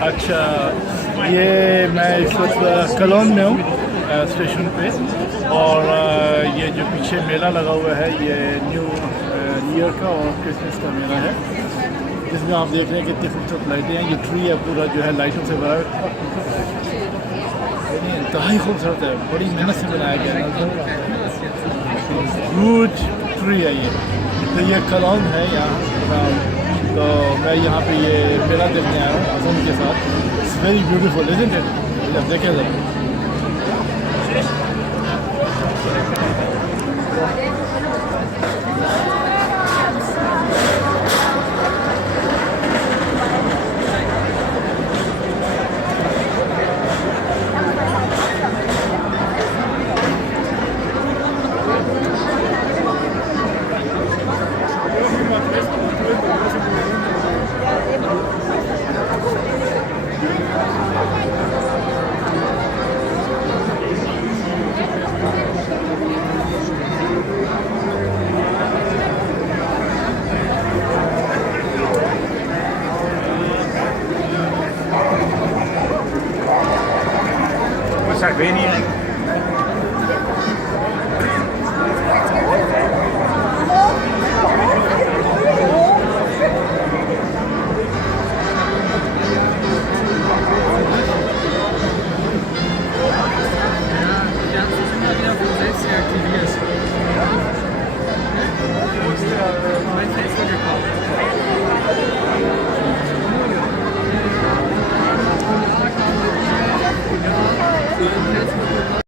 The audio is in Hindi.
अच्छा, ये मैं इस वक्त कलोन में हूँ स्टेशन पे, और ये जो पीछे मेला लगा हुआ है ये न्यू ईयर का और क्रिसमस का मेला है, जिसमें आप देख रहे हैं कितनी खूबसूरत लाइटें हैं। ये ट्री है पूरा जो है लाइटों से भरा, इंतहाई खूबसूरत है, बड़ी मेहनत से बनाया गया है। ह्यूज ट्री है ये। तो ये कलोन है यहाँ, तो मैं यहाँ पे ये मेला देखने आया हूँ हसन के साथ। It's very beautiful, isn't it? जब देखें जब